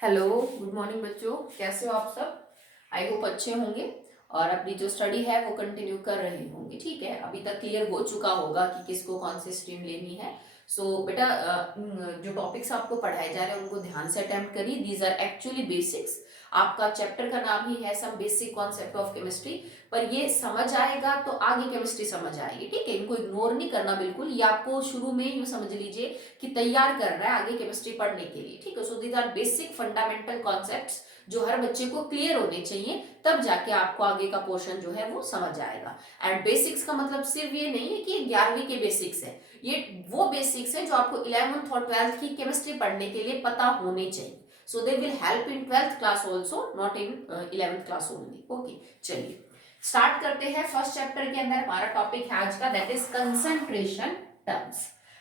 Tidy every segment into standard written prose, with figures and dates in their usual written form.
Hello, good morning बच्चों। कैसे हो आप सब? आई होप अच्छे होंगे और अपनी जो स्टडी है वो कंटिन्यू कर रहे होंगे। ठीक है, अभी तक क्लियर हो चुका होगा कि किसको कौन सी स्ट्रीम लेनी है। बेटा, जो टॉपिक्स आपको पढ़ाए जा रहे हैं उनको ध्यान से अटेम्प्ट करिए। These are actually basics. आपका चैप्टर का नाम ही है some basic concept of chemistry. पर ये समझ आएगा तो आगे केमिस्ट्री समझ आएगी। ठीक है, इनको इग्नोर नहीं करना बिल्कुल। ये आपको शुरू में ही समझ लीजिए कि तैयार कर रहा है आगे केमिस्ट्री पढ़ने के लिए। ठीक है, so these are basic fundamental concepts जो हर बच्चे को क्लियर होने चाहिए, तब जाके आपको आगे का पोर्शन जो है वो समझ आएगा। एंड बेसिक्स का मतलब सिर्फ ये नहीं है कि 11वीं के बेसिक्स है, ये वो बेसिक्स है जो आपको 11th और 12th की केमिस्ट्री पढ़ने के लिए पता होने चाहिए। So they will help in 12th class also, not in 11th class only. Okay, चलिए स्टार्ट करते हैं। फर्स्ट चैप्टर के अंदर हमारा टॉपिक है आज का, दैट इज कंसंट्रेशन टर्म्स।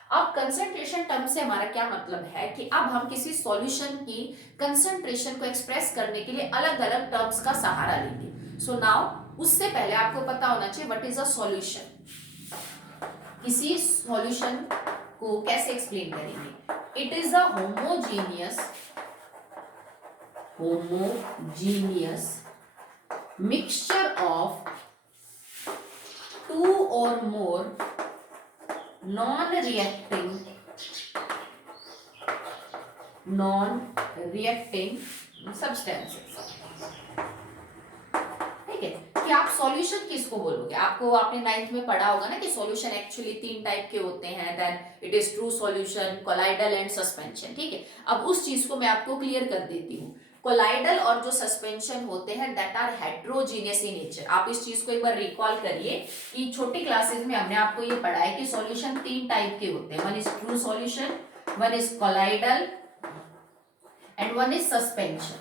अब कंसंट्रेशन टर्म से हमारा क्या मतलब है कि अब हम किसी सॉल्यूशन की कंसंट्रेशन को एक्सप्रेस करने के लिए अलग अलग टर्म्स का सहारा लेंगे। सो नाउ उससे पहले आपको पता होना चाहिए व्हाट इज अ सॉल्यूशन। किसी सॉल्यूशन को कैसे एक्सप्लेन करेंगे? It is a homogeneous mixture of two or more non-reacting substances। ठीक है, कि आप सॉल्यूशन किसको बोलोगे? आपने 9th में पढ़ा होगा ना कि सॉल्यूशन एक्चुअली 3 टाइप के होते हैं, then it is true solution, colloidal and suspension. ठीक है, अब उस चीज को मैं आपको क्लियर कर देती हूँ। कोलाइडल और जो सस्पेंशन होते हैं that are heterogeneous in nature. आप इस चीज को एक बार रिकॉल करिए कि छोटी क्लासेस में हमने आपको ये पढ़ा है कि सॉल्यूशन 3 टाइप के होते हैं। One is true solution, one is colloidal and one is suspension.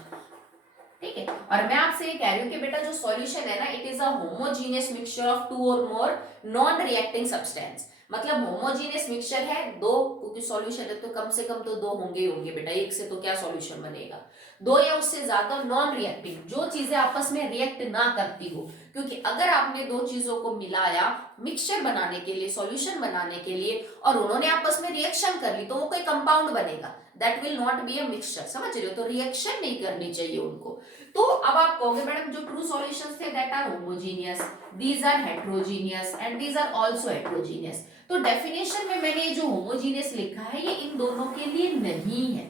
ठीक है, और मैं आपसे ये कह रही हूँ कि बेटा जो सॉल्यूशन है ना, it is a homogeneous mixture of two or more non reacting substance. मतलब होमोजीनियस मिक्सचर है दो, क्योंकि सॉल्यूशन है तो कम से कम तो दो होंगे ही होंगे बेटा, एक से तो क्या सॉल्यूशन बनेगा। दो या उससे ज्यादा नॉन रिएक्टिंग, जो चीजें आपस में रिएक्ट ना करती हो। क्योंकि अगर आपने दो चीजों को मिलाया मिक्सचर बनाने के लिए, सॉल्यूशन बनाने के लिए, और उन्होंने आपस में रिएक्शन कर ली तो वो कोई कंपाउंड बनेगा, that will not be a mixture. समझ रहे हो? तो रिएक्शन नहीं करनी चाहिए उनको। तो अब आप कहोगे मैडम जो ट्रू सॉल्यूशंस थे that are homogeneous, these are heterogeneous and these are also heterogeneous. तो डेफिनेशन में मैंने ये जो होमोजीनियस लिखा है ये इन दोनों के लिए नहीं है।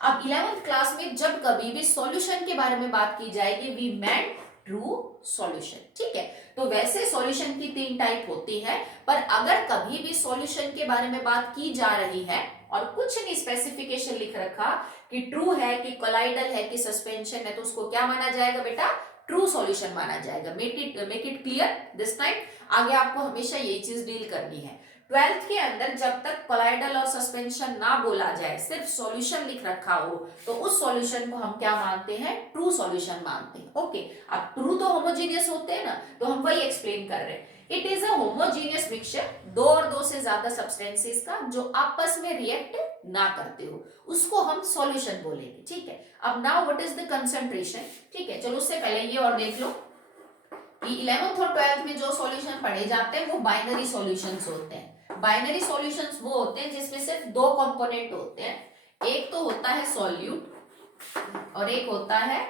अब 11th क्लास में जब कभी भी सॉल्यूशन के बारे में बात की जाएगी, वी मेंट ट्रू सॉल्यूशन। ठीक है, तो वैसे सॉल्यूशन की 3 टाइप होती है, पर अगर कभी भी सॉल्यूशन के बारे में बात की जा रही है और कुछ नहीं स्पेसिफिकेशन लिख रखा कि ट्रू है कि कोलाइडल है कि सस्पेंशन है, तो उसको क्या माना जाएगा बेटा? ट्रू सॉल्यूशन माना जाएगा। Make it clear this time. आगे आपको हमेशा यही चीज डील करनी है। 12th के अंदर जब तक कोलाइडल और सस्पेंशन ना बोला जाए, सिर्फ सॉल्यूशन लिख रखा हो, तो उस सॉल्यूशन को हम क्या मानते हैं? ट्रू सॉल्यूशन मानते हैं। ओके, अब ट्रू तो होमोजीनियस होते हैं ना, तो हम वही एक्सप्लेन कर रहे हैं। It is a homogeneous mixture, दो और दो से ज्यादा सब्सटेंसेस का जो आपस में रिएक्ट ना करते हो, उसको हम सॉल्यूशन बोलेंगे। ठीक है, अब now what is the concentration? ठीक है, चलो उससे पहले ये और देख लो कि 11th और 12th में जो सॉल्यूशन पढ़े जाते हैं वो बाइनरी सॉल्यूशंस होते हैं। बाइनरी सॉल्यूशंस वो होते हैं जिसमें सिर्फ दो कंपोनेंट होते हैं, एक तो होता है सॉल्यूट और एक होता है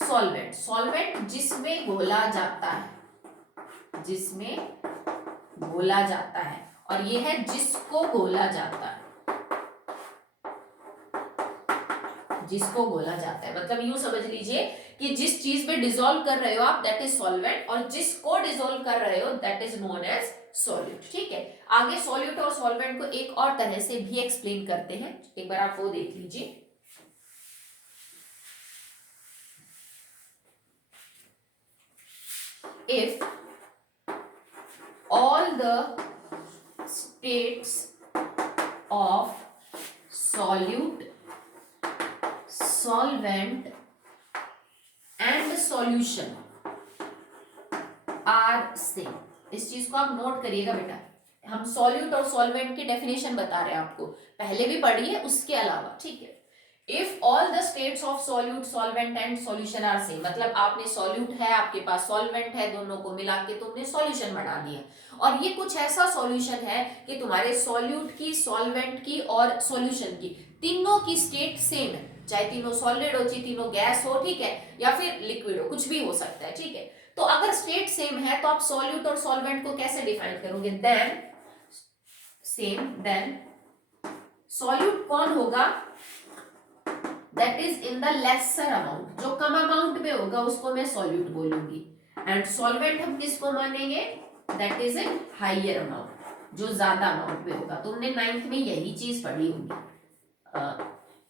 सॉल्वेंट। सॉल्वेंट जिसमें घोला जाता है, जिसमें घोला जाता है, और ये है जिसको घोला जाता है, जिसको घोला जाता है। मतलब यूं समझ लीजिए कि जिस चीज में डिसॉल्व कर रहे हो आप दैट इज सॉल्वेंट, और जिसको डिसॉल्व कर रहे हो that is known as solute. ठीक है, आगे सॉल्यूट और सॉल्वेंट को एक और तरह से भी एक्सप्लेन करते हैं, एक बार आप वो देख लीजिए। If all the states of solute, solvent and solution are same, इस चीज को आप नोट करिएगा बेटा। हम सॉल्यूट और सॉल्वेंट की डेफिनेशन बता रहे हैं आपको, पहले भी पढ़िए उसके अलावा। ठीक है, if all the states of solute solvent and solution are same, मतलब आपने सॉल्यूट है, आपके पास सॉल्वेंट है, दोनों को मिला के तुमने सॉल्यूशन बना दिया, और ये कुछ ऐसा सॉल्यूशन है कि तुम्हारे सॉल्यूट की, सॉल्वेंट की और सॉल्यूशन की तीनों की स्टेट सेम है, चाहे तीनों सॉलिड हो, चाहे तीनों गैस हो, ठीक है, या फिर लिक्विड हो, कुछ भी हो सकता है, ठीक है। तो अगर स्टेट सेम है तो आप सॉल्यूट और सॉल्वेंट को कैसे डिफाइन करोगे? देन सेम, देन सॉल्यूट कौन होगा? That is in the lesser amount, जो कम अमाउंट में होगा उसको मैं सॉल्यूट बोलूंगी, एंड सॉल्वेंट हम किसको मानेंगे? That is in higher amount, जो ज्यादा अमाउंट में होगा। तुमने 9th में यही चीज पढ़ी होगी,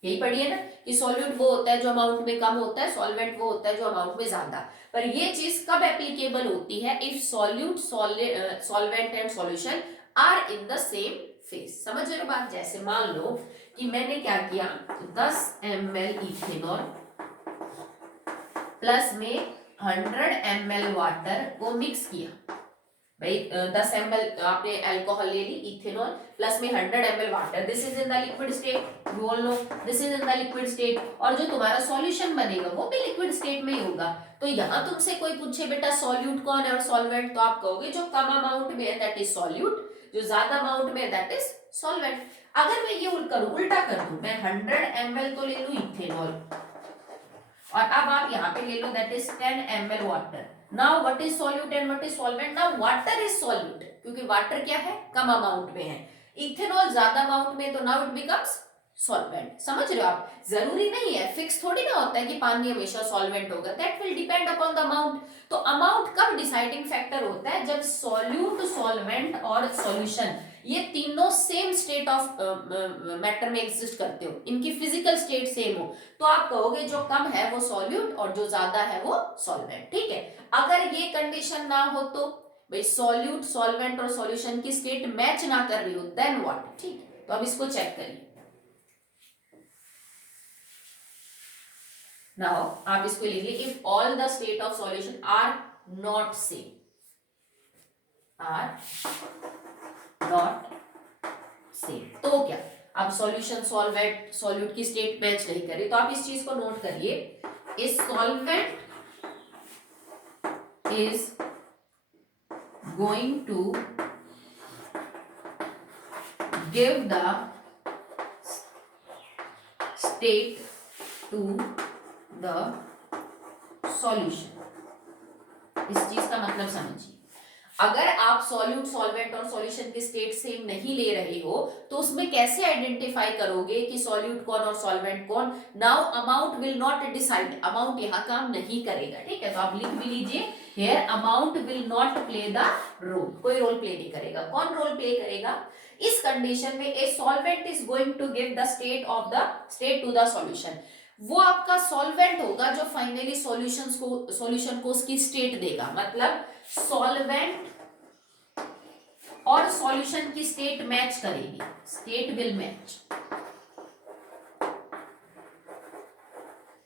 यही पढ़ी है ना, कि सॉल्यूट वो होता है जो अमाउंट में कम होता है, सॉल्वेंट वो होता है जो अमाउंट में ज्यादा। पर ये चीज कब एप्लीकेबल होती है? If solute, solvent and solution are in the same phase. समझ रहे हो बात? जैसे मान लो कि मैंने क्या किया, 10 ml इथेनॉल प्लस में 100 ml वाटर को मिक्स किया। भाई 10 ml आपने अल्कोहल ले ली, इथेनॉल प्लस में 100 ml water, this is in the liquid state, you all no this is in the liquid state, और जो तुम्हारा सॉल्यूशन बनेगा वो भी लिक्विड स्टेट में ही होगा। तो यहाँ तुमसे कोई पूछे बेटा सॉल्यूट कौन है और सॉल्वेंट, तो आप कहोगे जो कम अमाउंट में है दैट इज सॉल्यूट, जो ज्यादा अमाउंट में है दैट इज सॉल्वेंट। अगर मैं ये उल्टा कर दूं, मैं 100 ml तो ले लूं इथेनॉल, और अब आप यहाँ पे ले लो that is 10 ml water. Now what is solute and what is solvent? Now water is solute, क्योंकि वाटर क्या है? कम अमाउंट में है। इथेनॉल ज्यादा अमाउंट में, तो नाउ इट बिकम्स सॉल्वेंट। समझ रहे हो आप? जरूरी नहीं है, फिक्स थोड़ी ना होता है कि पानी हमेशा सॉल्वेंट होगा, that will depend upon the amount. तो अमाउंट कब डिसाइडिंग फैक्टर होता है? जब सॉल्यूट, सॉल्वेंट और सॉल्यूशन ये तीनों सेम स्टेट ऑफ मैटर में एग्जिस्ट करते हो, इनकी फिजिकल स्टेट सेम हो, तो आप कहोगे जो कम है वो सॉल्यूट और जो ज्यादा है वो सॉल्वेंट, ठीक है। अगर ये कंडीशन ना हो तो भाई सॉल्यूट, सॉल्वेंट और सॉल्यूशन की स्टेट मैच ना कर रही हो, देन व्हाट? ठीक है, तो अब इसको चेक करिए। नाउ आप इसको लिखिए, if all the state of solution are not same, are not same, तो क्या? अब सॉल्यूशन, सॉल्वेंट, सॉल्यूट की स्टेट मैच नहीं करी, तो आप इस चीज को नोट करिए, इस solvent is going to give the state to the solution. इस चीज का मतलब समझिए, अगर आप सॉल्यूट, सॉल्वेंट और सॉल्यूशन की स्टेट सेम नहीं ले रहे हो तो उसमें कैसे आइडेंटिफाई करोगे कि सॉल्यूट कौन और सॉल्वेंट कौन? Now amount will not decide, amount यहाँ काम नहीं करेगा, ठीक है। तो आप लिख भी लीजिए, here amount will not play the role, कोई रोल प्ले नहीं करेगा। कौन रोल प्ले करेगा? इस कंडीशन में a solvent is going to give the state to the solution, वो आपका सॉल्वेंट होगा जो फाइनली सॉल्यूशन को उसकी स्टेट देगा। मतलब सॉल्वेंट और सॉल्यूशन की स्टेट मैच करेगी, स्टेट विल मैच,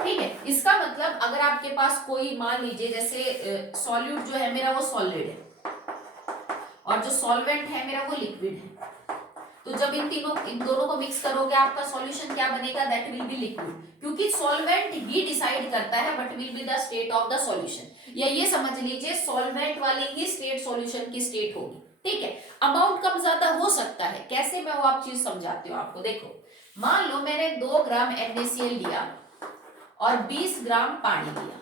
ठीक है। इसका मतलब अगर आपके पास कोई, मान लीजिए जैसे सॉल्यूट जो है मेरा वो सॉलिड है और जो सॉल्वेंट है मेरा वो लिक्विड है, तो जब इन दोनों को मिक्स करोगे आपका सॉल्यूशन क्या बनेगा? दैट विल बी लिक्विड, क्योंकि सॉल्वेंट ही डिसाइड करता है what will be the state of the solution. या ये समझ लीजिए सॉल्वेंट वाली ही स्टेट सॉल्यूशन की स्टेट होगी, ठीक है। अमाउंट कम ज्यादा हो सकता है, कैसे मैं वो आप चीज समझाती हूँ आपको। देखो मान लो मैंने 2 ग्राम NaCl लिया और 20 ग्राम पानी लिया,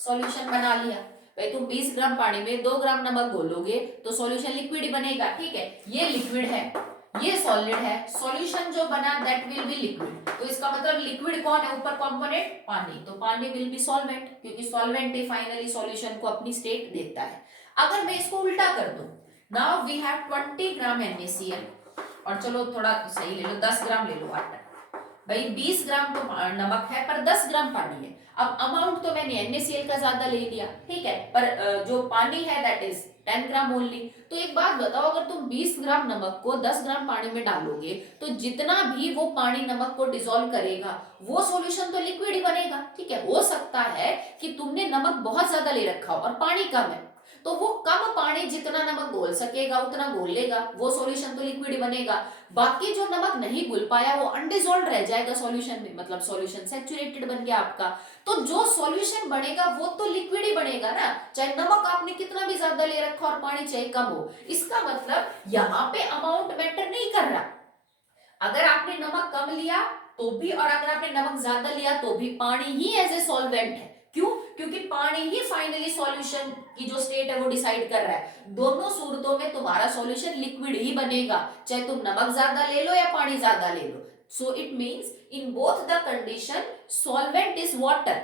सॉल्यूशन बना लिया। भाई तुम 20 ग्राम पानी में 2 ग्राम नमक घोलोगे तो सॉल्यूशन लिक्विड ही बनेगा, ठीक है। ये लिक्विड है, ये सॉलिड है, सॉल्यूशन जो बना दैट विल बी लिक्विड। तो इसका मतलब लिक्विड कौन है? ऊपर कंपोनेंट पानी, तो पानी विल बी सॉल्वेंट, क्योंकि सॉल्वेंट ही फाइनली सॉल्यूशन को अपनी स्टेट देता है। अगर मैं इसको उल्टा कर दूं, now we have 20 gram NaCl, और चलो थोड़ा सही ले लो, 10 ग्राम ले लो वाटर। भाई 20 ग्राम तो नमक है पर 10 ग्राम पानी है। अब अमाउंट तो मैंने NaCl का ज्यादा ले लिया, ठीक है, पर जो पानी है दैट इज 10 ग्राम ओनली। तो एक बात बताओ, अगर तुम 20 ग्राम नमक को 10 ग्राम पानी में डालोगे तो जितना भी वो पानी नमक को डिसॉल्व करेगा वो सॉल्यूशन तो लिक्विड ही बनेगा, ठीक है। हो सकता है कि तुमने नमक बहुत ज्यादा ले रखा हो और पानी कम है, तो वो कम पानी जितना नमक घोल सकेगा उतना घोल लेगा, वो सॉल्यूशन तो लिक्विड बनेगा। बाकी जो नमक नहीं घुल पाया वो अनडिजोल्व रह जाएगा सॉल्यूशन में, मतलब सॉल्यूशन सैचुरेटेड बन गया आपका। तो जो सॉल्यूशन बनेगा वो तो लिक्विड ही बनेगा ना, चाहे नमक आपने कितना भी ज्यादा ले रखा और पानी चाहे कम हो। इसका मतलब यहाँ पे अमाउंट मैटर नहीं कर रहा। अगर आपने नमक कम लिया तो भी और अगर आपने नमक ज्यादा लिया तो भी पानी ही एज ए सॉल्वेंट है। क्यों? क्योंकि पानी ही फाइनली सॉल्यूशन की जो स्टेट है वो डिसाइड कर रहा है। दोनों सूरतों में तुम्हारा सॉल्यूशन लिक्विड ही बनेगा, चाहे तुम नमक ज्यादा ले लो या पानी ज्यादा ले लो। So it means in both the condition solvent is water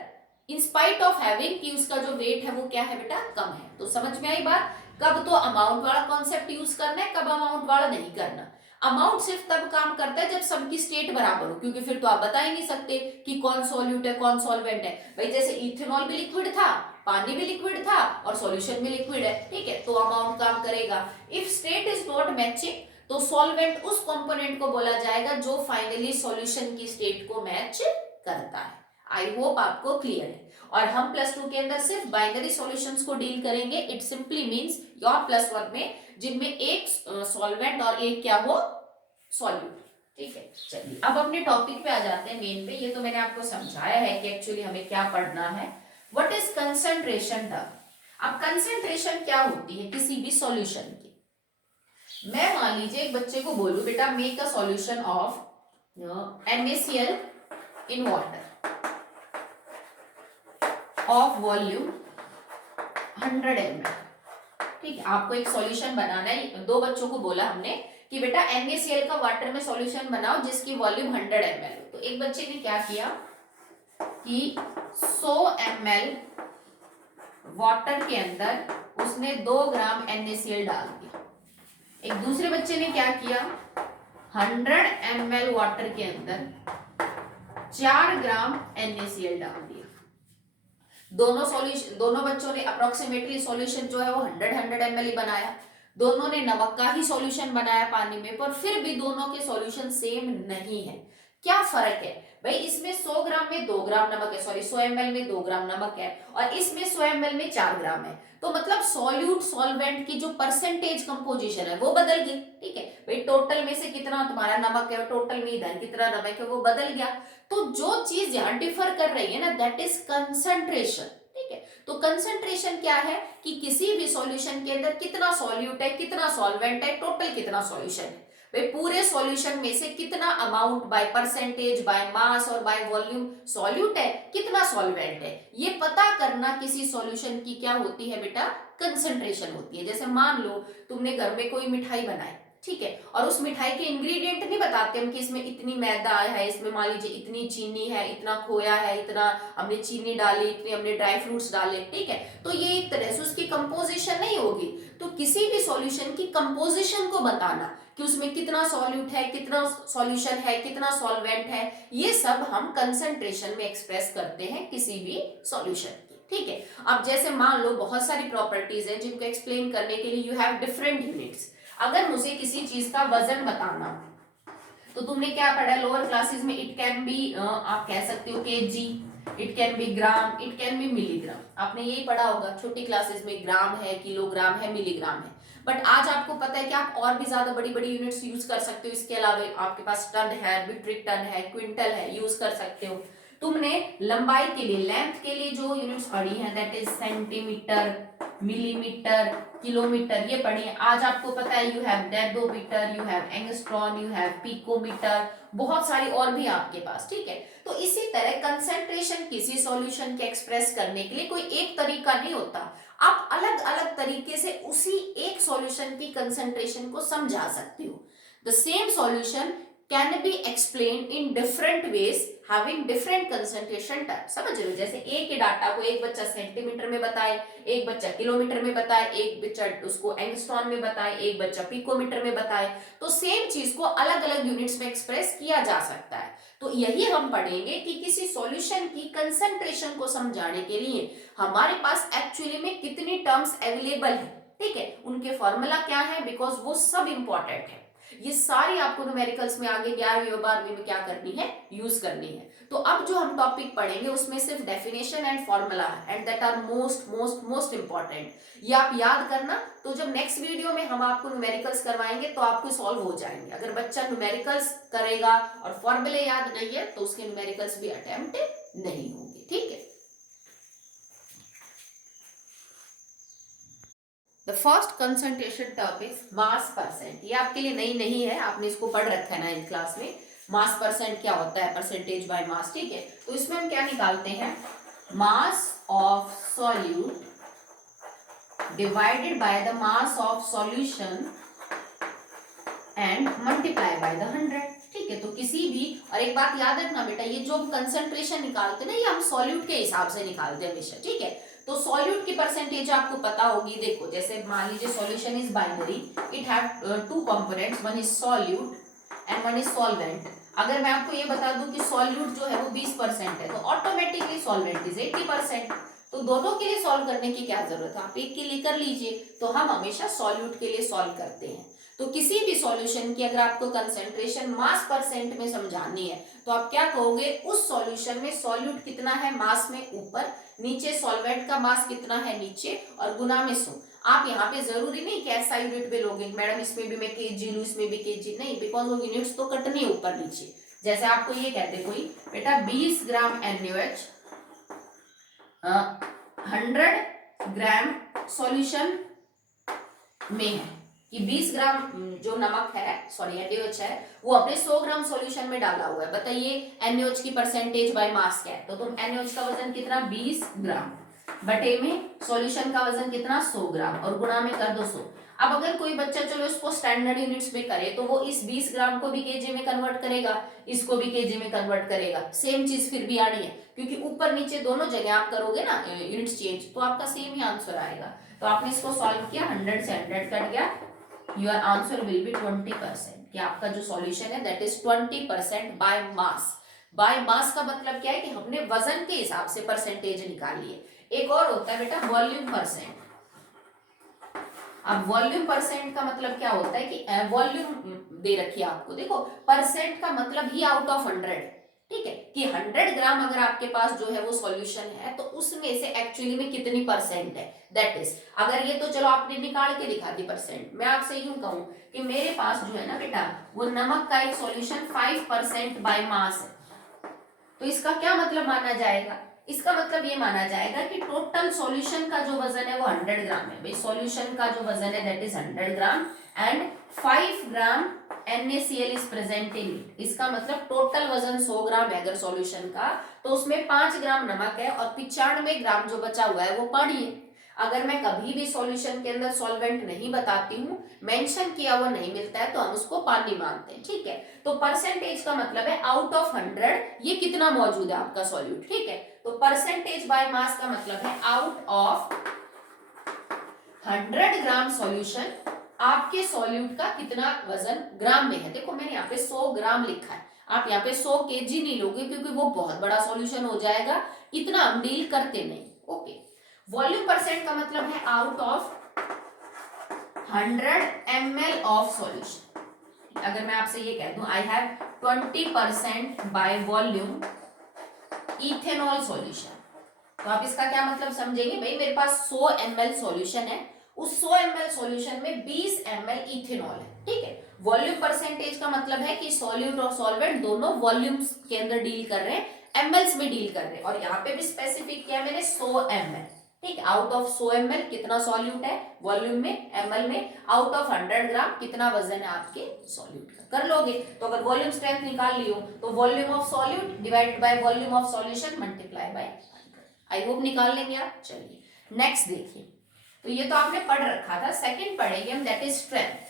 in spite of having कि उसका जो वेट है वो क्या है बेटा, कम है। तो समझ में आई बात? कब तो अमाउंट वाला कॉन्सेप्ट यूज करना है, कब अमाउंट वाला नहीं करना। अमाउंट सिर्फ तब काम करता है जब सबकी स्टेट बराबर हो, क्योंकि फिर तो आप बता ही नहीं सकते कि कौन सॉल्यूट है कौन सॉल्वेंट है। भाई जैसे इथेनॉल भी लिक्विड था, पानी भी लिक्विड था और सॉल्यूशन भी लिक्विड है, ठीक है, तो अमाउंट काम करेगा। If state is not matching तो सॉल्वेंट उस कंपोनेंट को बोला जाएगा जो फाइनली सॉल्यूशन की स्टेट को मैच करता है। आई होप आपको क्लियर है। और हम +2 के अंदर सिर्फ बाइनरी सॉल्यूशंस को डील करेंगे। इट सिंपली मींस योर +1 में जिनमें एक सॉल्वेंट और एक क्या हो, सॉल्यूट। ठीक है, चलिए अब अपने टॉपिक पे आ जाते हैं, मेन पे। ये तो मैंने आपको समझाया है कि एक्चुअली हमें क्या पढ़ना है। What is concentration term. अब कंसंट्रेशन क्या होती है किसी भी सॉल्यूशन की। मैं मान लीजिए एक बच्चे को बोलूं बेटा make a solution of NaCl in water of volume 100 ml। ठीक है, आपको एक सॉल्यूशन बनाना है। दो बच्चों को बोला हमने कि बेटा NaCl का वाटर में सॉल्यूशन बनाओ जिसकी वॉल्यूम 100 ml हो। तो एक बच्चे ने क्या किया कि 100 ml वाटर के अंदर उसने 2 ग्राम NaCl डाल दिया। एक दूसरे बच्चे ने क्या किया, 100 ml वाटर के अंदर 4 ग्राम NaCl डाल दिया। दोनों बच्चों ने अप्रोक्सीमेटली सॉल्यूशन जो है वो 100 ml ही बनाया। दोनों ने नमक का ही सॉल्यूशन बनाया पानी में, पर फिर भी दोनों के सॉल्यूशन सेम नहीं है। क्या फर्क है भाई, इसमें 100 ग्राम में 2 ग्राम नमक है, सॉरी 100 ml में 2 ग्राम नमक है और इसमें 100 ml में 4 ग्राम है। तो मतलब सॉल्यूट सॉल्वेंट की जो परसेंटेज कंपोजिशन है वो बदल गई। ठीक है भाई, टोटल में से कितना तुम्हारा नमक है, टोटल में इधर कितना नमक है, वो बदल गया। तो जो चीज यहाँ डिफर कर रही है ना, दैट इज कंसंट्रेशन। ठीक है, तो कंसंट्रेशन क्या है कि किसी भी सॉल्यूशन के अंदर कितना सॉल्यूट है, कितना सॉल्वेंट है, टोटल कितना सॉल्यूशन है। भाई पूरे सॉल्यूशन में से कितना amount by percentage, by mass और बाय वॉल्यूम सॉल्यूट है, कितना सॉल्वेंट है, ये पता करना किसी सॉल्यूशन की क्या होती है बेटा, कंसंट्रेशन होती है। जैसे मान लो तुमने घर में कोई मिठाई बनाई, ठीक है, और उस मिठाई के इंग्रेडिएंट नहीं बताते हम कि इसमें इतनी मैदा है, इसमें मान लीजिए इतनी चीनी है, इतना खोया है, इतना हमने चीनी डाली, इतने हमने ड्राई फ्रूट्स डाले। ठीक है, तो ये एक तरह से उसकी कंपोजिशन नहीं होगी। तो किसी भी सॉल्यूशन की कंपोजिशन को बताना कि उसमें कितना सॉल्यूट है, कितना सॉल्यूशन है, कितना सॉल्वेंट है, ये सब हम कंसंट्रेशन में एक्सप्रेस करते हैं किसी भी सॉल्यूशन की। ठीक है, अब जैसे मान लो बहुत सारी प्रॉपर्टीज है जिनको एक्सप्लेन करने के लिए यू हैव डिफरेंट यूनिट्स। अगर मुझे किसी चीज का वजन बताना, तो तुमने क्या पढ़ा लोअर क्लासेस में, इट कैन बी आप कह सकते हो KG, it can B gram, it can B milligram. आपने यही पढ़ा होगा छोटी क्लासेस में, ग्राम है, किलोग्राम है, मिलीग्राम है। बट आज आपको पता है कि आप और भी ज्यादा बड़ी बड़ी यूनिट्स यूज कर सकते हो। इसके अलावा आपके पास टन है, मीट्रिक टन है, क्विंटल है, यूज कर सकते हो। तुमने लंबाई के लिए, लेंथ के लिए जो यूनिट्स पढ़ी है that is centimetre, millimetre, kilometre, ये पढ़ी है। आज आपको पता है you have nanometre, you have angstrom, you have picometre, बहुत सारी और भी आपके पास। ठीक है, तो इसी तरह कंसंट्रेशन किसी सॉल्यूशन के एक्सप्रेस करने के लिए कोई एक तरीका नहीं होता। आप अलग अलग तरीके से उसी एक सॉल्यूशन की कंसंट्रेशन को समझा सकते हो। The same solution can be explained in different ways having different concentration terms। समझ रहे हो, जैसे एक ही डाटा को एक बच्चा सेंटीमीटर में बताए, एक बच्चा किलोमीटर में बताए, एक बच्चा उसको एंगस्ट्रॉन में बताए, एक बच्चा पिकोमीटर में बताए, तो सेम चीज को अलग अलग यूनिट्स में एक्सप्रेस किया जा सकता है। तो यही हम पढ़ेंगे कि किसी सॉल्यूशन की कंसंट्रेशन को समझाने के लिए हमारे पास एक्चुअली में कितनी टर्म्स अवेलेबल है। ठीक है, उनके फॉर्मूला क्या है, बिकॉज वो सब इंपॉर्टेंट है। ये सारी आपको न्यूमेरिकल्स में आगे 11वीं और 12वीं में क्या करनी है, यूज करनी है। तो अब जो हम टॉपिक पढ़ेंगे उसमें सिर्फ डेफिनेशन एंड फॉर्मूला है, and that are most most most important. ये आप याद करना। तो जब नेक्स्ट वीडियो में हम आपको न्यूमेरिकल्स करवाएंगे तो आपको सॉल्व हो जाएंगे। अगर बच्चा न्यूमेरिकल्स करेगा और फॉर्मूले याद नहीं है तो उसके न्यूमेरिकल्स भी अटेम्प्ट नहीं होंगे, ठीक है। The first concentration term is mass percent. ये आपके लिए नई नहीं है, आपने इसको पढ़ रखा है 9th क्लास में। मास परसेंट क्या होता है, परसेंटेज बाय मास, ठीक है। तो इसमें हम क्या निकालते हैं, मास of solute divided by the mass of solution and multiply by the 100, ठीक है। तो किसी भी, और एक बात याद रखना बेटा, ये जो हम कंसंट्रेशन निकालते हैं ना, ये हम सॉल्यूट के हिसाब से निकालते हैं हमेशा, ठीक है। तो सॉल्यूट की परसेंटेज आपको पता होगी। देखो जैसे मान लीजिए solution is binary, it have two components, one is solute and one is solvent. अगर मैं आपको ये बता दूं कि सॉल्यूट जो है वो 20% है, तो ऑटोमेटिकली सॉल्वेंट इज 80%। तो दोनों के लिए सॉल्व करने की क्या जरूरत है, आप एक के लिए कर लीजिए। तो हम हमेशा सॉल्यूट के लिए सॉल्व करते हैं। तो किसी भी सॉल्यूशन की अगर आपको कंसेंट्रेशन मास परसेंट में समझानी है तो आप क्या कहोगे, उस सॉल्यूशन में सॉल्यूट कितना है मास में ऊपर, नीचे सॉल्वेंट का मास कितना है नीचे, और गुना में 100। आप यहाँ पे जरूरी नहीं कि ऐसा यूनिट पे लोगे, मैडम इसमें भी मैं केजी लूं इसमें भी केजी, नहीं, बिकॉज वो यूनिट्स तो कटनी है ऊपर नीचे। जैसे आपको ये कहते कोई बेटा 20 ग्राम NaOH 100 ग्राम सॉल्यूशन में है, कि 20 ग्राम जो नमक है, सॉरी NaOH है, वो अपने 100 ग्राम सॉल्यूशन में डाला हुआ है। बताइए NaOH की परसेंटेज बाय मास क्या है, तो तुम NaOH का वजन कितना 20 ग्राम बटे में सॉल्यूशन का वजन कितना 100 ग्राम और गुणा में कर दो 100। अब अगर कोई बच्चा चलो इसको स्टैंडर्ड यूनिट्स में करे तो वो इस 20 ग्राम को भी केजी में कन्वर्ट करेगा, इसको भी केजी में कन्वर्ट करेगा, सेम चीज फिर भी आनी है, क्योंकि ऊपर नीचे दोनों जगह आप करोगे ना यूनिट्स चेंज, तो आपका सेम ही आंसर आएगा। तो आपने इसको सॉल्व किया, 100 से 100 कट गया, योर आंसर विल बी 20%, कि आपका जो सॉल्यूशन है that is 20% by mass. By mass का मतलब क्या है कि हमने वजन के हिसाब से परसेंटेज निकाली है। एक और होता है बेटा वॉल्यूम परसेंट। अब वॉल्यूम परसेंट का मतलब क्या होता है कि वॉल्यूम दे रखी है आपको, देखो परसेंट का मतलब ही आउट ऑफ 100, ठीक है, कि 100 ग्राम अगर आपके पास जो है वो सॉल्यूशन है तो उसमें से एक्चुअली में कितनी परसेंट है, दैट इज, अगर ये तो चलो आपने निकाल के दिखा दी परसेंट, मैं आपसे यूं कहूं कि मेरे पास जो है ना बेटा वो नमक का एक सॉल्यूशन 5% बाय मास है, तो इसका क्या मतलब माना जाएगा, इसका मतलब ये माना जाएगा कि टोटल सॉल्यूशन का जो वजन है वो 100 ग्राम है। भाई सॉल्यूशन का जो वजन है that is 100 gram and 5 gram NaCl is present in it. इसका मतलब टोटल वजन 100 ग्राम है अगर सॉल्यूशन का, तो उसमें 5 ग्राम नमक है और 95 ग्राम जो बचा हुआ है वो पानी है। अगर मैं कभी भी सॉल्यूशन के अंदर सॉल्वेंट नहीं बताती हूँ, मेंशन किया हुआ नहीं मिलता है, तो हम उसको पानी मानते हैं, ठीक है। तो परसेंटेज का मतलब है आउट ऑफ 100 ये कितना मौजूद है आपका सॉल्यूट, ठीक है। तो परसेंटेज बाय मास का मतलब है आउट ऑफ 100 ग्राम सॉल्यूशन आपके सॉल्यूट का कितना वजन ग्राम में है। देखो मैंने यहाँ पे 100 ग्राम लिखा है, आप यहाँ पे 100 केजी नहीं लोगे क्योंकि वो बहुत बड़ा सॉल्यूशन हो जाएगा, इतना हम डील करते नहीं, ओके। वॉल्यूम परसेंट का मतलब है out of 100 ml of solution. अगर मैं आपसे ये कह दूं I have 20% by volume ethanol solution, तो आप इसका क्या मतलब समझेंगे, भाई मेरे पास 100 ml सॉल्यूशन है, उस 100 ml सॉल्यूशन में 20 ml इथेनॉल है, ठीक है। वॉल्यूम परसेंटेज का मतलब है कि सॉल्यूट और सॉल्वेंट दोनों वॉल्यूम्स के अंदर डील कर रहे हैं, एमएल्स में डील कर रहे हैं, और यहाँ पे भी स्पेसिफिक किया मैंने 100 ml, ठीक है। आउट ऑफ 100 ml कितना सॉल्यूट है वॉल्यूम में, एमएल में, आउट ऑफ 100 ग्राम कितना वजन है आपके सॉल्यूट का, कर लोगे। तो अगर वॉल्यूम स्ट्रेंथ निकाल लियो तो volume of solute divide by volume of solution multiply by 100। I hope निकाल लेंगे आप। चलिए नेक्स्ट देखिए, तो ये तो आपने पढ़ रखा था, सेकंड पढ़ेंगे हम दैट इज स्ट्रेंथ।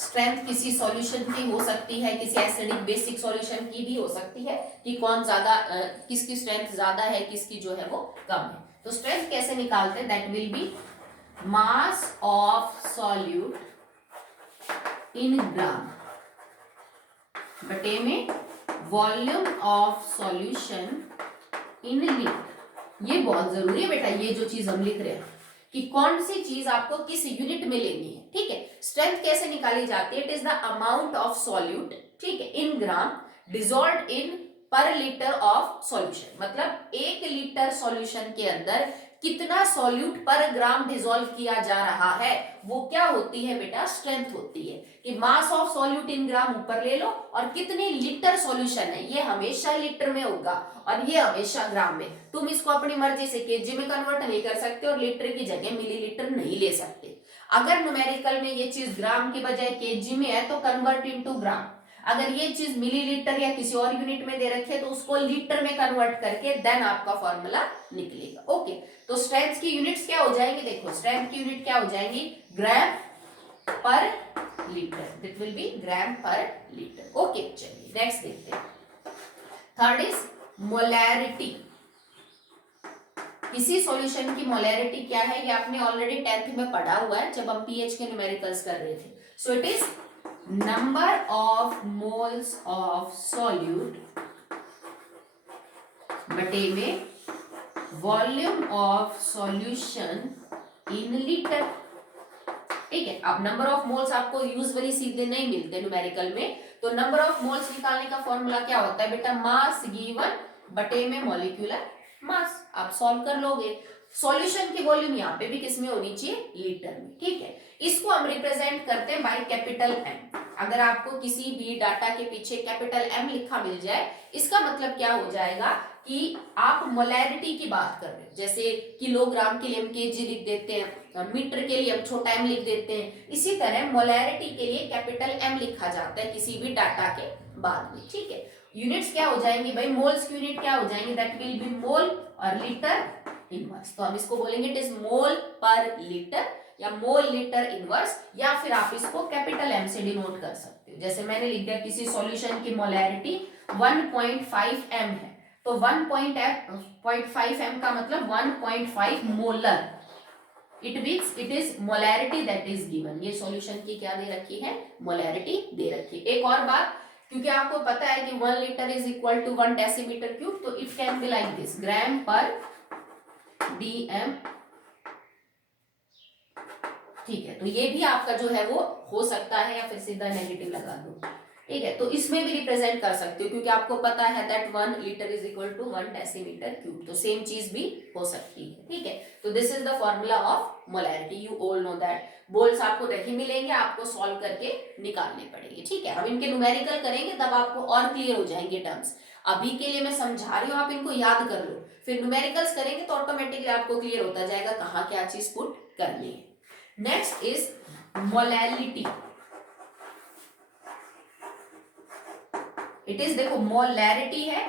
स्ट्रेंथ किसी सॉल्यूशन की हो सकती है, किसी एसिडिक बेसिक सॉल्यूशन की भी हो सकती है, कि कौन ज्यादा किसकी स्ट्रेंथ ज्यादा है किसकी जो है वो कम है। तो स्ट्रेंथ कैसे निकालते हैं, that will be mass of solute in gram बटे में volume of solution in litre, ये बहुत जरूरी है बेटा, ये जो चीज हम लिख रहे हैं कि कौन सी चीज आपको किस यूनिट में लेनी है, ठीक है। स्ट्रेंथ कैसे निकाली जाती है, it is the amount of solute, ठीक है, इन ग्राम डिजॉल्व्ड इन पर लीटर ऑफ सॉल्यूशन, मतलब 1 लीटर सॉल्यूशन के अंदर कितना सॉल्यूट पर ग्राम डिजोल्व किया जा रहा है, वो क्या होती है बेटा, स्ट्रेंथ होती है। कि मास ऑफ सॉल्यूट इन ग्राम ऊपर ले लो और कितनी लीटर सॉल्यूशन है, ये हमेशा लीटर में होगा और ये हमेशा ग्राम में। तुम इसको अपनी मर्जी से केजी में कन्वर्ट नहीं कर सकते और लीटर की जगह मिलीलीटर नहीं ले सकते। अगर न्यूमेरिकल में ये चीज ग्राम की बजाय केजी में है तो कन्वर्ट इनटू ग्राम, अगर ये चीज मिलीलीटर या किसी और यूनिट में दे रखी है तो उसको लीटर में कन्वर्ट करके देन आपका फॉर्मूला निकलेगा। ओके, तो स्ट्रेंथ की यूनिट्स क्या हो जाएंगी, देखो स्ट्रेंथ की यूनिट क्या हो जाएगी, ग्राम पर लीटर, दैट विल बी ग्राम पर लीटर। ओके, चलिए नेक्स्ट देखते हैं। Third is molarity. किसी सॉल्यूशन की मोलैरिटी क्या है, ये आपने ऑलरेडी 10th में पढ़ा हुआ है जब हम पीएच के न्यूमेरिकल्स कर रहे थे। So it is number of moles of solute बटे में volume of solution in litre, ठीक है। अब नंबर ऑफ मोल्स आपको यूजुअली सीधे नहीं मिलते न्यूमेरिकल में, तो नंबर ऑफ मोल्स निकालने का फॉर्मूला क्या होता है बेटा, मास गिवन बटे में मॉलिक्यूलर मास। आप सॉल्व कर लोगे। सॉल्यूशन की वॉल्यूम यहाँ पे भी किसमें होनी चाहिए, लीटर में, ठीक है। इसको हम रिप्रेजेंट करते हैं बाय कैपिटल एम। अगर आपको किसी भी डाटा के पीछे कैपिटल एम लिखा मिल जाए, इसका मतलब क्या हो जाएगा कि आप मोलैरिटी की बात कर रहे हैं। जैसे किलोग्राम के लिए हम केजी लिख देते हैं, मीटर के लिए हम छोटा एम लिख देते हैं, इसी तरह मोलैरिटी के लिए कैपिटल एम लिखा जाता है किसी भी डाटा के बाद में, ठीक है। यूनिट्स क्या हो जाएंगी भाई, मोल्स की यूनिट क्या हो जाएंगी, दैट विल बी मोल और लीटर इनवर्स। तो हम इसको बोलेंगे इट इज मोल पर लीटर या मोल लीटर इनवर्स, या फिर आप इसको कैपिटल एम से डिनोट कर सकते हो। जैसे मैंने लिख दिया किसी सॉल्यूशन की मोलैरिटी 1.5 एम है, तो 1.5 एम का मतलब 1.5 molar, it means it is molarity that is given. ये सॉल्यूशन की क्या दे रखी है, मोलैरिटी दे रखी है। एक और बात, क्योंकि आपको पता है कि 1 litre is equal to 1 decimetre cube, तो it can be like this, gram per dm, ठीक है। तो ये भी आपका जो है वो हो सकता है, या फिर सीधा नेगेटिव लगा दो, ठीक है। तो इसमें भी रिप्रेजेंट कर सकते हो, क्योंकि आपको पता है that 1 litre is equal to 1 decimetre cube, तो सेम चीज भी हो सकती है, ठीक है। तो this is the formula of molarity, you all know that. बोल्स आपको नहीं मिलेंगे, आपको सॉल्व करके निकालने पड़ेंगे, ठीक है। हम इनके न्यूमेरिकल करेंगे तब आपको और क्लियर हो जाएंगे टर्म्स। अभी के लिए मैं समझा रही हूँ, आप इनको याद कर लो, फिर न्यूमेरिकल्स करेंगे तो ऑटोमेटिकली आपको क्लियर होता जाएगा कहाँ क्या चीज पुट करनी है। Next is molality. It is, देखो मोलैरिटी है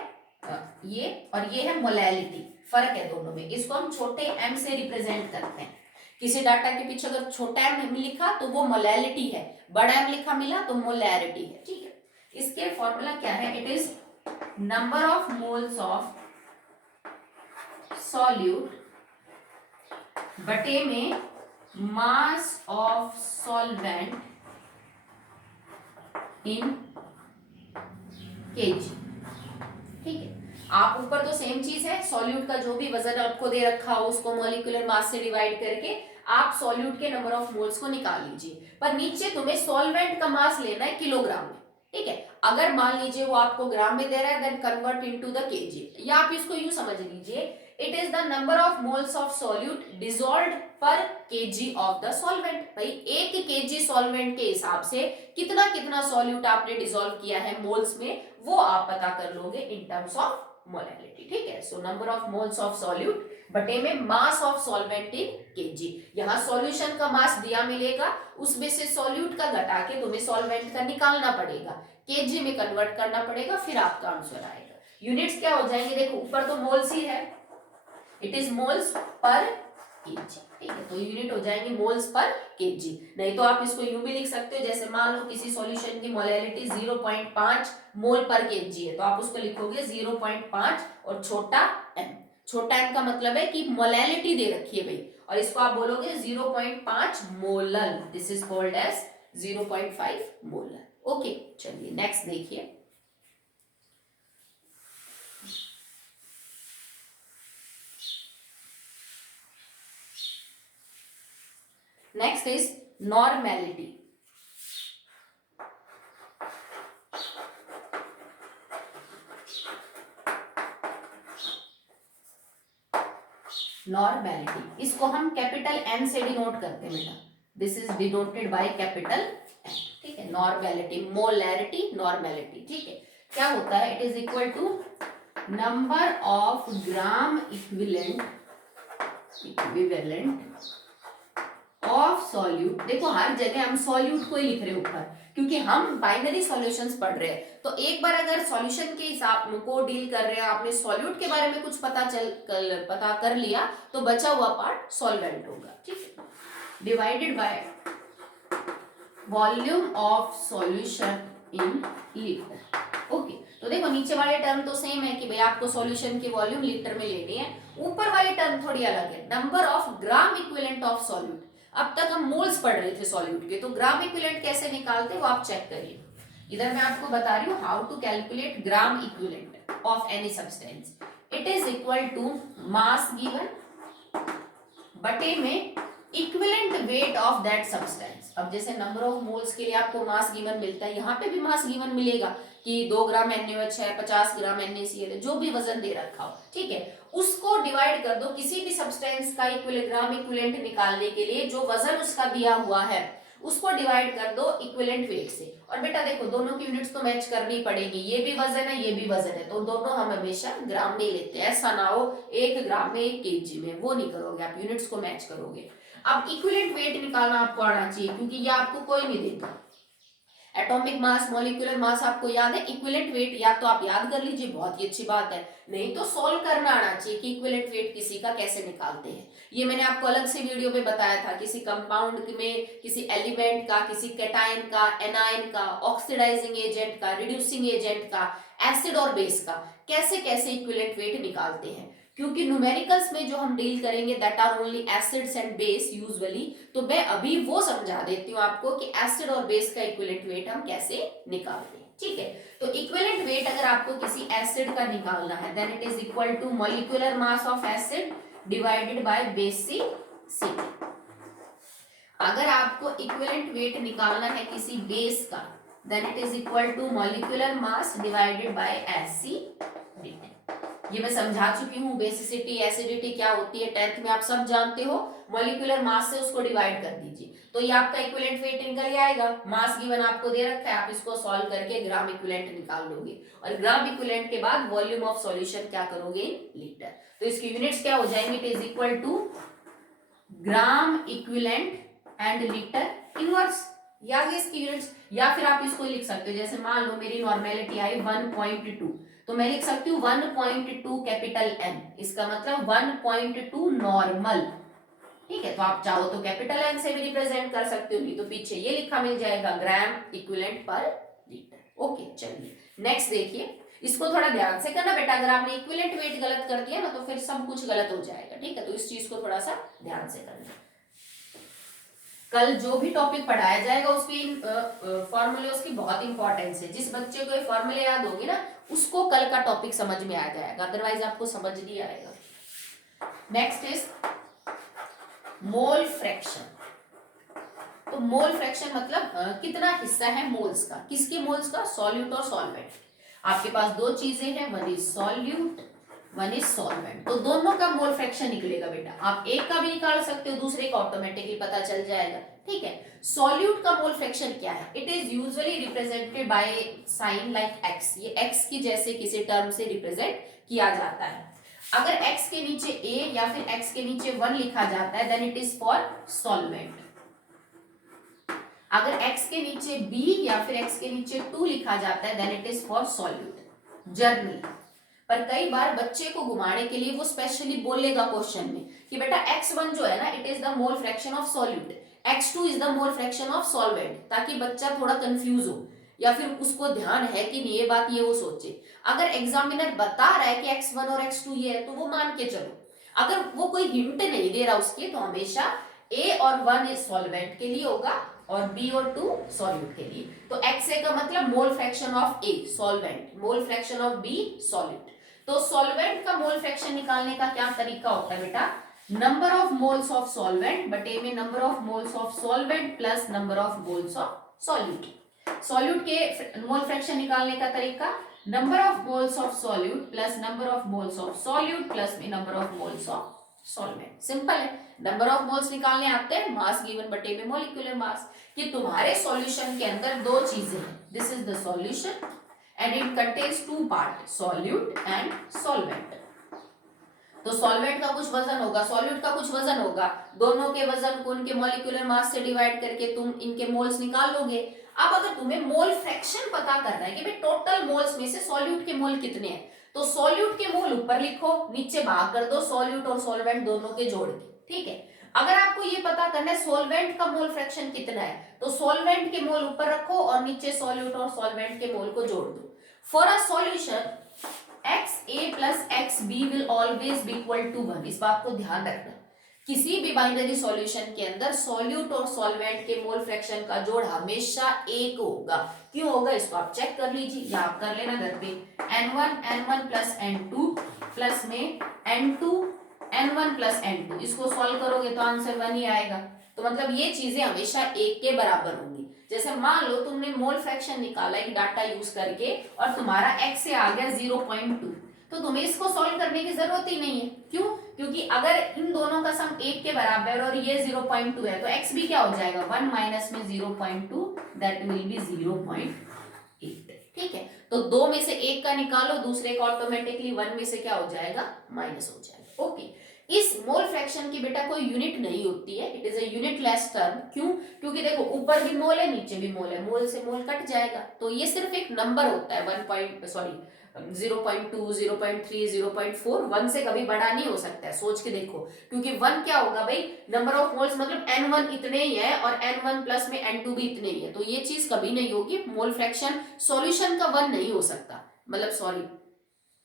ये, और ये है मोलैलिटी, फर्क है दोनों में। इसको हम छोटे m से रिप्रेजेंट करते हैं। किसी डाटा के पीछे अगर छोटा m लिखा तो वो मोलैलिटी है, बड़ा m लिखा मिला तो मोलैरिटी है, ठीक है। इसके फॉर्मूला क्या है, it is number of moles of solute बटे में mass of solvent in KG, ठीक है। आप ऊपर तो सेम चीज है, सॉल्यूट का जो भी वजन आपको दे रखा हो उसको मॉलिक्यूलर मास से डिवाइड करके आप सॉल्यूट के नंबर ऑफ मोल्स को निकाल लीजिए, पर नीचे तुम्हें सॉल्वेंट का मास लेना है किलोग्राम में, ठीक है। अगर मान लीजिए वो आपको ग्राम में दे रहा है, then convert into the KG, या आप इसको यूं समझ लीजिए, it is the number of moles of solute dissolved per KG of the solvent. भाई 1 केजी सॉल्वेंट के हिसाब से कितना कितना सॉल्यूट आपने डिसॉल्व किया है मोल्स में, वो आप पता कर लोगे इन टर्म्स ऑफ मोलैलिटी, ठीक है। So number of moles of solute बटे में mass of solvent in KG. यहाँ सॉल्यूशन का मास दिया मिलेगा, उसमें से सॉल्यूट का घटा के तुम्हें सॉल्वेंट का निकालना पड़ेगा, केजी में कन्वर्ट करना पड़ेगा, फिर आपका आंसर आएगा। यूनिट्स क्या हो जाएंगे, देखो ऊपर तो मोल्स ही है, it is moles per KG, ठीक है। तो यूनिट हो जाएंगे मोल्स पर केजी। नहीं तो आप इसको यूं भी लिख सकते हो, जैसे मान लो किसी सॉल्यूशन की मोलैलिटी 0.5 मोल पर केजी है, तो आप उसको लिखोगे 0.5 और छोटा m। छोटा m का मतलब है कि मोलैलिटी दे रखी है भाई, और इसको आप बोलोगे 0.5 molar, this is called as 0.5 molar. Okay, चलिए नेक्स्ट देखिए। Next is normality. नॉर्मेलिटी, इसको हम कैपिटल एन से डिनोट करते हैं बेटा, this is denoted by capital N, ठीक है। नॉर्मेलिटी, मोलैरिटी, नॉर्मेलिटी, ठीक है। क्या होता है, it is equal to number of gram equivalent of solute. देखो हर जगह हम सॉल्यूट को ही लिख रहे हैं ऊपर, क्योंकि हम बाइनरी सॉल्यूशंस पढ़ रहे हैं। तो एक बार अगर सॉल्यूशन के हिसाब को डील कर रहे हैं, आपने सॉल्यूट के बारे में कुछ पता कर लिया, तो बचा हुआ पार्ट सॉल्वेंट होगा, ठीक है। Divided by volume of solution in litre. Okay, तो देखो नीचे वाले टर्म तो सेम है कि भाई आपको सॉल्यूशन की वॉल्यूम लीटर में लेनी है, ऊपर वाले टर्म थोड़ी अलग है, number of gram equivalent of solute. अब तक हम मोल्स पढ़ रहे थे सॉल्यूट के, तो ग्राम इक्विवेलेंट कैसे निकालते हैं वो आप चेक करिए। इधर मैं आपको बता रही हूँ how to calculate gram equivalent of any substance. It is equal to mass given बटे में equivalent weight of that substance. अब जैसे नंबर ऑफ मोल्स के लिए आपको मास गिवन मिलता है, यहाँ पे भी मास गिवन मिलेगा कि 2 ग्राम NaOH है, 50 ग्राम NaCl है, जो भी वजन दे रखा हो, ठीक है। उसको डिवाइड कर दो किसी भी सब्सटेंस का ग्राम इक्विवेलेंट निकालने के लिए, जो वजन उसका दिया हुआ है उसको डिवाइड कर दो इक्विवेलेंट वेट से। और बेटा देखो दोनों की यूनिट्स तो मैच करनी पड़ेगी, ये भी वजन है ये भी वजन है, तो दोनों हम हमेशा ग्राम में लेते हैं। ऐसा ना हो 1 ग्राम में 1 kg में, वो नहीं करोगे आप, यूनिट्स को मैच करोगे। अब इक्विवेलेंट वेट निकालना आपको आना चाहिए, क्योंकि ये आपको कोई नहीं देता। एटॉमिक मास, मॉलिक्यूलर मास आपको याद है, इक्विवेलेंट वेट या तो आप याद कर लीजिए, बहुत ही अच्छी बात है, नहीं तो सॉल्व करना आना चाहिए कि इक्विवेलेंट वेट किसी का कैसे निकालते हैं। ये मैंने आपको अलग से वीडियो में बताया था, किसी कंपाउंड में, किसी एलिमेंट का, किसी कैटायन का, एनायन का, ऑक्सीडाइजिंग एजेंट का, रिड्यूसिंग एजेंट का, एसिड और बेस का, कैसे कैसे इक्विवेलेंट वेट निकालते हैं। क्योंकि न्यूमेरिकल्स में जो हम डील करेंगे that are only acids and base usually, तो मैं अभी वो समझा देती हूँ आपको कि एसिड और बेस का इक्विवेलेंट वेट हम कैसे निकालते हैं, ठीक है। तो इक्विवेलेंट वेट अगर आपको किसी एसिड का निकालना है, then it is equal to molecular mass of acid divided by basic. अगर आपको इक्विवेलेंट वेट निकालना है किसी बेस का, then it is equal to molecular mass divided by acidity. ये मैं समझा चुकी हूँ, बेसिसिटी एसिडिटी क्या होती है 10th में आप सब जानते हो। मॉलिक्यूलर मास से उसको डिवाइड कर दीजिए, तो ये आपका इक्विवेलेंट वेट निकल आएगा। मास गिवन आपको दे रखा है, आप इसको सॉल्व करके ग्राम इक्विवेलेंट निकाल लोगे, और ग्राम इक्विवेलेंट के बाद वॉल्यूम ऑफ सॉल्यूशन क्या करोगे, लीटर। तो इसकी यूनिट्स क्या हो जाएंगे, it is equal to gram equivalent and litre inverse, या इसकी यूनिट्स। या फिर आप इसको लिख सकते हो, जैसे मान लो मेरी नॉर्मेलिटी आई 1.2, तो मैं लिख सकती हूँ 1.2 कैपिटल N, इसका मतलब 1.2 नॉर्मल, ठीक है। तो आप चाहो तो कैपिटल N से भी रिप्रेजेंट कर सकते हो, नहीं तो पीछे ये लिखा मिल जाएगा ग्राम इक्विवेलेंट पर लीटर। ओके चलिए नेक्स्ट देखिए, इसको थोड़ा ध्यान से करना बेटा, अगर आपने इक्विवेलेंट वेट गलत कर दिया ना तो फिर सब कुछ गलत हो जाएगा, ठीक है। तो इस चीज को थोड़ा सा ध्यान से करना। कल जो भी टॉपिक पढ़ाया जाएगा उसकी फॉर्मूले उसकी बहुत इंपॉर्टेंस है। जिस बच्चे को ये फॉर्मूले याद होगी ना उसको कल का टॉपिक समझ में आ जाएगा, अदरवाइज आपको समझ नहीं आएगा। Next is mole fraction. तो मोल फ्रैक्शन मतलब कितना हिस्सा है मोल्स का, किसके मोल्स का, सॉल्यूट और सॉल्वेंट। आपके पास दो चीजें हैं, one is solute one is solvent, तो दोनों का मोल फ्रैक्शन निकलेगा बेटा। आप एक का भी निकाल सकते हो, दूसरे का ऑटोमेटिकली पता चल जाएगा, ठीक है। सॉल्यूट का मोल फ्रैक्शन क्या है, it is usually represented by sine like x, ये x की जैसे किसी टर्म से रिप्रेजेंट किया जाता है। अगर x के नीचे a या फिर x के नीचे 1 लिखा जाता है then it is for solvent. अगर x के नीचे b या फिर x के नीचे 2 लिखा जाता है then it is for solute generally. पर कई बार बच्चे को घुमाने के लिए वो स्पेशली बोलेगा क्वेश्चन में कि बेटा x1 जो है ना it is the mole fraction of solute, x2 is the mole fraction of solvent, ताकि बच्चा थोड़ा कंफ्यूज हो या फिर उसको ध्यान है कि नहीं ये बात ये वो सोचे। अगर एग्जामिनर बता रहा है कि x1 और x2 ये है तो वो मान के चलो, अगर वो कोई हिंट नहीं दे रहा उसके तो हमेशा a और 1 सॉल्वेंट के लिए होगा और b और 2 सॉल्यूट के लिए। तो xa का मतलब mole fraction of a solvent, mole fraction of b solute. तो सॉल्वेंट का मोल फ्रैक्शन निकालने का क्या तरीका होता है बेटा, number of moles of solvent बटे में number of moles of solvent plus number of moles of solute. Solute के मोल फ्रैक्शन निकालने का तरीका, number of moles of solute plus number of moles of solute plus में number of moles of solvent. Simple है, number of moles निकालने आते हैं, मास given बटे में मॉलिक्यूलर मास। कि तुम्हारे सॉल्यूशन के अंदर दो चीजें हैं, this is the solution and it contains two part, solute and solvent. तो सॉल्वेंट का कुछ वजन होगा, सॉल्यूट का कुछ वजन होगा, दोनों के वजन को उनके मॉलिक्यूलर मास से डिवाइड करके तुम इनके मोल्स निकाल लोगे। अब अगर तुम्हें मोल फ्रैक्शन पता करना है कि भाई टोटल मोल्स में से सॉल्यूट के मोल कितने हैं, तो सॉल्यूट के मोल ऊपर लिखो, नीचे भाग कर दो सॉल्यूट और सॉल्वेंट दोनों के जोड़ के, ठीक है। अगर आपको ये पता करना है सॉल्वेंट का मोल फ्रैक्शन कितना है, तो सॉल्वेंट के मोल ऊपर रखो और नीचे सॉल्यूट और सॉल्वेंट के मोल को जोड़ दो। For a solution XA plus XB will always be equal to 1। इस बात को ध्यान रखना, किसी भी बाइनरी सॉल्यूशन के अंदर सॉल्यूट और सॉल्वेंट के मोल फ्रैक्शन का जोड़ हमेशा एक होगा। क्यों होगा इसको आप चेक कर लीजिए या आप कर लेना घर पे। N1 प्लस N2 प्लस में N2 N1 प्लस N2, इसको सॉल्व करोगे तो आंसर 1 ही आएगा। तो मतलब ये चीजें हमेशा एक के बराबर होंगी। जैसे मान लो तुमने मोल फ्रैक्शन निकाला एक डाटा यूज करके और तुम्हारा x से आ गया 0.2, तो तुम्हें इसको सॉल्व करने की जरूरत ही नहीं है। क्यों? क्योंकि अगर इन दोनों का सम एक के बराबर और ये 0.2 है तो x भी क्या हो जाएगा, 1 माइनस में 0.2 दैट विल बी 0.8। ठीक है, तो दो में से एक का निकालो, दूसरे का ऑटोमेटिकली 1 में से क्या हो जाएगा, माइनस हो जाएगा। ओके, इस मोल फ्रैक्शन की बेटा कोई यूनिट नहीं होती है, it is a unitless term. क्यों? क्योंकि देखो ऊपर भी मोल है नीचे भी मोल है, मोल से मोल कट जाएगा, तो ये सिर्फ एक नंबर होता है 0.2 0.3 0.4, 1 से कभी बड़ा नहीं हो सकता है, सोच के देखो। क्योंकि 1 क्या होगा भाई, नंबर ऑफ मोल्स मतलब N1 इतने ही है और N1 प्लस में N2 भी इतने ही है, तो ये चीज कभी नहीं होगी। मोल फ्रैक्शन सॉल्यूशन का 1 नहीं हो सकता, मतलब सॉरी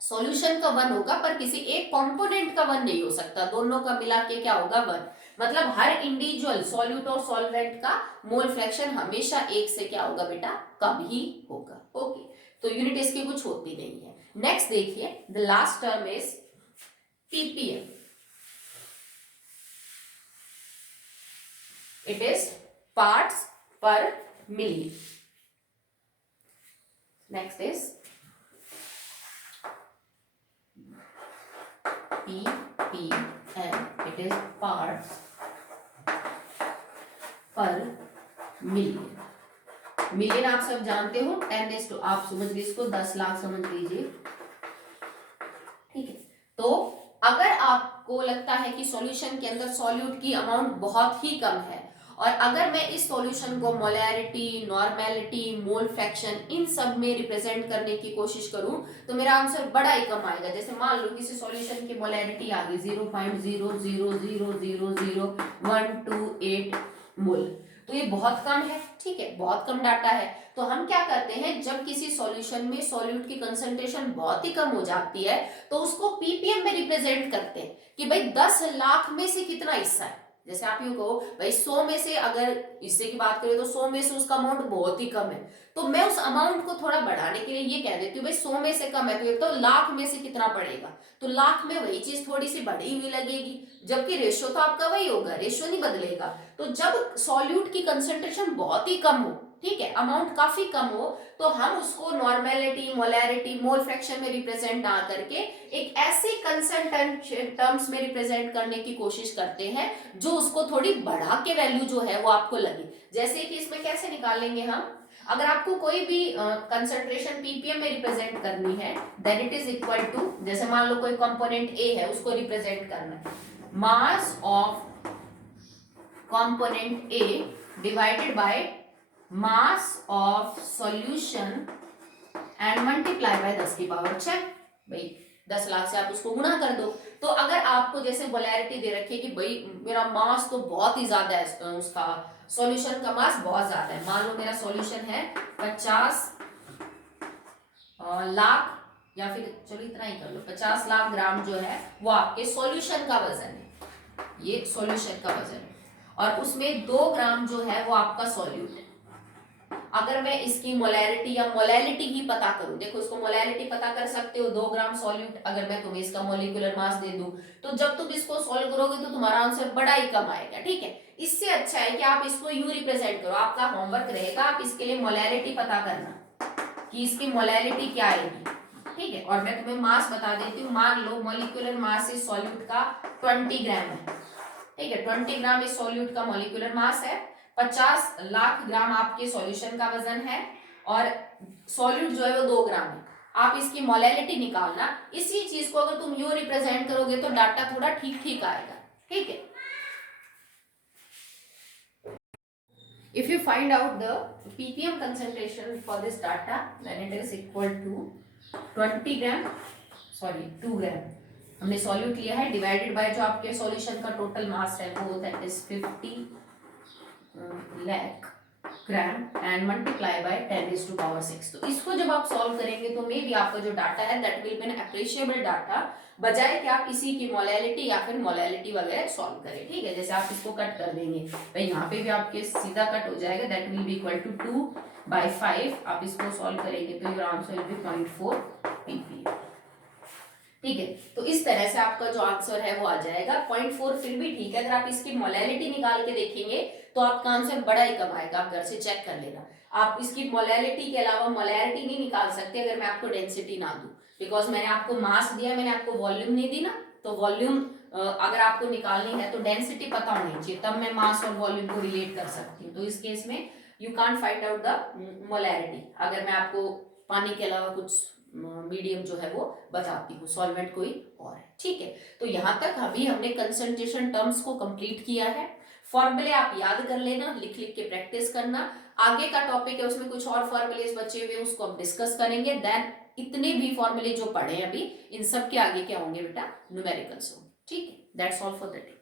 सॉल्यूशन का 1 होगा पर किसी एक कंपोनेंट का 1 नहीं हो सकता, दोनों का मिला के क्या होगा 1। मतलब हर इंडिविजुअल सॉल्यूट और सॉल्वेंट का मोल फ्रैक्शन हमेशा एक से क्या होगा बेटा, कम ही होगा। ओके, तो यूनिट इसकी कुछ होती नहीं है। नेक्स्ट देखिए, the last term is ppm, it is parts per milli. Next is ppm, it is parts per million. Million आप सब जानते हो, 10 to आप समझ लीजिए इसको 10 लाख समझ लीजिए, ठीक है। तो अगर आपको लगता है कि सॉल्यूशन के अंदर सॉल्यूट की अमाउंट बहुत ही कम है और अगर मैं इस सॉल्यूशन को molarity, normality, mole fraction in सब में रिप्रेजेंट करने की कोशिश करूं तो मेरा आंसर बड़ा ही कम आएगा। जैसे मान लो किसी सॉल्यूशन की मोलैरिटी आ गई 0.0000128 मोल, तो ये बहुत कम है, ठीक है, बहुत कम डाटा है। तो हम क्या करते हैं, जब किसी सॉल्यूशन में सॉल्यूट की कंसंट्रेशन बहुत ही कम हो जाती है तो उसको पीपीएम में रिप्रेजेंट करते हैं कि भाई 10 लाख में से कितना हिस्सा है। जैसे आप यूं कहो भाई 100 में से, अगर हिस्से की बात करें तो 100 में से उसका अमाउंट बहुत ही कम है, तो मैं उस अमाउंट को थोड़ा बढ़ाने के लिए ये कह देती हूँ भाई 100 में से कम है, तो ये तो लाख में से कितना पड़ेगा, तो लाख में वही चीज थोड़ी सी बढ़ी हुई लगेगी, जबकि रेशियो तो आपका वही होगा, रेशियो नहीं बदलेगा। तो जब सॉल्यूट की कंसंट्रेशन बहुत ही कम हो, ठीक है, अमाउंट काफी कम हो, तो हम उसको नॉर्मेलिटी, मोलैरिटी, मोल फ्रैक्शन में रिप्रेजेंट ना करके एक ऐसे कंसंट्रेशन टर्म्स में रिप्रेजेंट करने की कोशिश करते हैं जो उसको थोड़ी बढ़ा के वैल्यू जो है वो आपको लगे। जैसे कि इसमें कैसे निकालेंगे हम, अगर आपको कोई भी कंसंट्रेशन पीपीएम में रिप्रेजेंट करनी है then it is equal to, जैसे मान लो कोई कंपोनेंट ए है उसको रिप्रेजेंट करना है, mass of component A divided by mass of solution and multiply by 10 की पावर 6। भाई 10 लाख से आप उसको गुणा कर दो। तो अगर आपको जैसे मोलैरिटी दे रखी है कि भाई मेरा मास तो बहुत ही ज्यादा है, उसका सॉल्यूशन का मास बहुत ज्यादा है, मान लो मेरा सॉल्यूशन है 50 लाख, या फिर चलो इतना ही कर लो, 50 लाख ग्राम जो है वो आपके सॉल्यूशन का वजन है, ये सॉल्यूशन का वजन है, और उसमें 2 ग्राम जो है वो आपका सॉल्यूट है। अगर मैं इसकी मोलैरिटी या मोलैलिटी ही पता करूं, देखो इसको मोलैलिटी पता कर सकते हो, 2 ग्राम सॉल्यूट, अगर मैं तुम्हें इसका मॉलिक्यूलर मास दे दूं तो जब तुम इसको सॉल्व करोगे तो तुम्हारा आंसर बड़ा ही कम आएगा, ठीक है। इससे अच्छा है कि आप इसको यूं रिप्रेजेंट करो, आपका होमवर्क रहेगा, आप इसके लिए मोलैलिटी पता करना कि इसकी मोलैलिटी क्या आएगी, ठीक है। और मैं तुम्हें मास बता देती हूँ, मान लो मॉलिक्यूलर मास इस सॉल्यूट का 20 ग्राम है, ठीक है। 20 ग्राम इस सॉल्यूट का मॉलिक्यूलर मास है, 50 लाख ग्राम आपके सॉल्यूशन का वजन है, और सॉल्यूट जो है वो 2 ग्राम है। आप इसकी मोलैलिटी निकालना, इसी चीज को अगर तुम यू रिप्रेजेंट करोगे तो डाटा थोड़ा ठीक ठीक आएगा, ठीक है। If you find out the ppm concentration for this data, then it is equal to 20 gram, sorry 2 ग्राम हमने सॉल्यूट लिया है, डिवाइडेड बाय जो आपके सॉल्यूशन का टोटल मास है वो that is 50 lakh gram and multiply by 10⁻⁶। तो इसको जब आप सॉल्व करेंगे तो मे भी आपका जो डाटा है that will be an appreciable data, बजाय कि आप इसी की मोलैलिटी या फिर मोलैलिटी वगैरह सॉल्व करें, ठीक है। जैसे आप इसको कट कर देंगे भाई, यहाँ पे भी आपके सीधा कट हो जाएगा, that will be equal to 2/5। आप इसको सॉल्व करेंगे तो your answer will be 0.4 ppm, ठीक है। तो इस तरह से आपका जो आंसर है वो आ जाएगा 0.4, फिर भी ठीक है। अगर आप इसकी मोलैलिटी निकाल के देखेंगे तो आपका आंसर बड़ा ही कम आएगा, आप घर से चेक कर लेना। आप इसकी मोलैलिटी के अलावा मोलैरिटी नहीं निकाल सकते अगर मैं आपको डेंसिटी ना दूं, बिकॉज मैंने आपको मास दिया, मैंने आपको वॉल्यूम नहीं दी ना। तो वॉल्यूम अगर आपको निकालनी है तो डेंसिटी पता होनी चाहिए, तब मैं मास और वॉल्यूम को रिलेट कर सकती हूँ। तो इस केस में you can't find out the molarity अगर मैं आपको पानी के अलावा कुछ मीडियम जो है वो बताती हूँ, सॉल्वेंट कोई और है, ठीक है। तो यहाँ तक अभी हमने कंसंट्रेशन टर्म्स को कंप्लीट किया है। फॉर्मूले आप याद कर लेना, लिख लिख के प्रैक्टिस करना। आगे का टॉपिक है उसमें कुछ और फॉर्मूलेज बचे हुए, उसको हम डिस्कस करेंगे। देन इतने भी फॉर्मूले जो पढ़े अभी, इन सब के आगे क्या होंगे बेटा, न्यूमेरिकल्स होंगे, ठीक है। That's all for the day.